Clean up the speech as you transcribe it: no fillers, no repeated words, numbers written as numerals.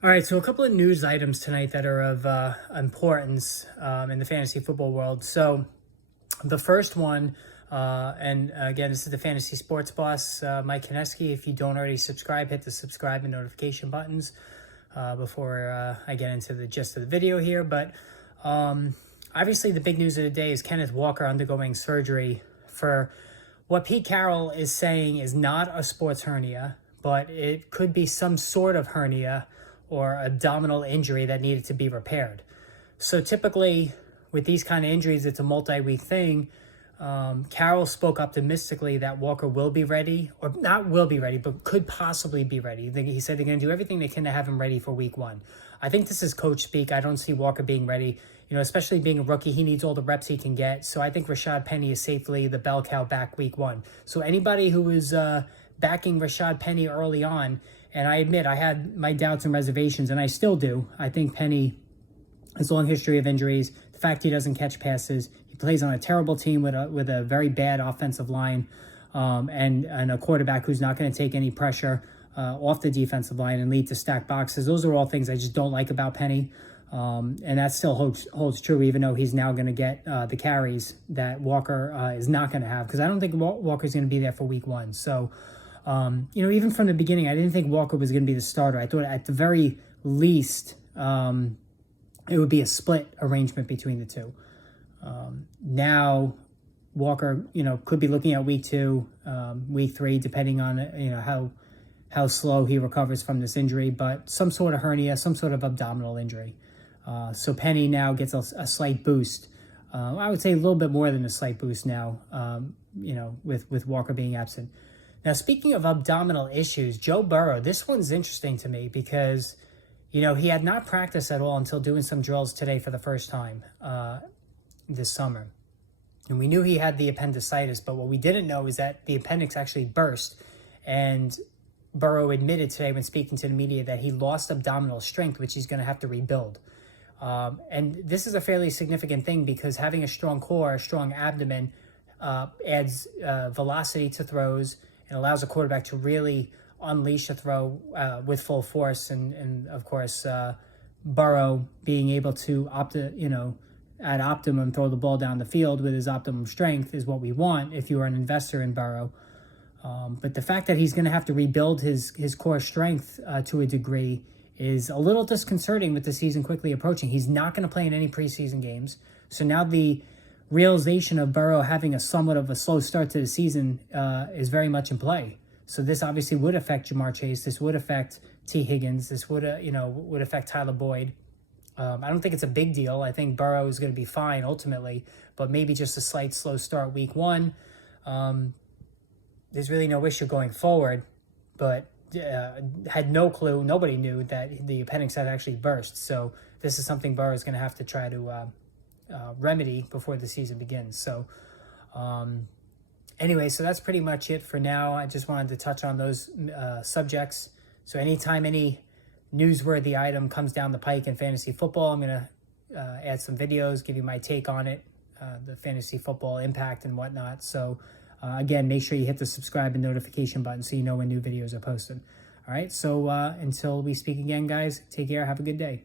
All right, so a couple of news items tonight that are of importance in the fantasy football world. So the first one, and again, this is the Fantasy Sports Boss, Mike Kineski. If you don't already subscribe, hit the subscribe and notification buttons before I get into the gist of the video here. But obviously the big news of the day is Kenneth Walker undergoing surgery for what Pete Carroll is saying is not a sports hernia, but it could be some sort of hernia or abdominal injury that needed to be repaired. So typically with these kind of injuries, it's a multi-week thing. Carroll spoke optimistically that Walker will be ready, or not will be ready, but could possibly be ready. He said they're going to do everything they can to have him ready for week one. I think this is coach speak. I don't see Walker being ready, especially being a rookie. He needs all the reps he can get. So I think Rashaad Penny is safely the bell cow back week one. So anybody who was backing Rashaad Penny early on, and I admit I had my doubts and reservations, and I still do. I think Penny has a long history of injuries. The fact he doesn't catch passes, he plays on a terrible team with a very bad offensive line, and a quarterback who's not going to take any pressure off the defensive line and lead to stacked boxes. Those are all things I just don't like about Penny, and that still holds true, even though he's now going to get the carries that Walker is not going to have, because I don't think Walker's going to be there for week one. So. Even from the beginning, I didn't think Walker was going to be the starter. I thought at the very least it would be a split arrangement between the two. Now Walker, could be looking at week 2, week 3, depending on, how slow he recovers from this injury, but some sort of hernia, some sort of abdominal injury. So Penny now gets a slight boost. I would say a little bit more than a slight boost now, with Walker being absent. Now, speaking of abdominal issues, Joe Burrow, this one's interesting to me because, he had not practiced at all until doing some drills today for the first time this summer. And we knew he had the appendicitis, but what we didn't know is that the appendix actually burst. And Burrow admitted today when speaking to the media that he lost abdominal strength, which he's going to have to rebuild. And this is a fairly significant thing because having a strong core, a strong abdomen adds velocity to throws, and allows a quarterback to really unleash a throw with full force. And of course, Burrow being able to at optimum throw the ball down the field with his optimum strength is what we want if you are an investor in Burrow. But the fact that he's going to have to rebuild his core strength to a degree is a little disconcerting with the season quickly approaching. He's not going to play in any preseason games. So now the realization of Burrow having a somewhat of a slow start to the season is very much in play. So this obviously would affect Jamar Chase. This would affect T. Higgins. This would affect Tyler Boyd. I don't think it's a big deal. I think Burrow is going to be fine ultimately, but maybe just a slight slow start week one. There's really no issue going forward, but had no clue. Nobody knew that the appendix had actually burst. So this is something Burrow is going to have to try to remedy before the season begins. So anyway, so that's pretty much it for now. I just wanted to touch on those subjects. So anytime any newsworthy item comes down the pike in fantasy football, I'm going to add some videos, give you my take on it, the fantasy football impact and whatnot. So again, make sure you hit the subscribe and notification button so you know when new videos are posted. All right, so until we speak again, guys, take care. Have a good day.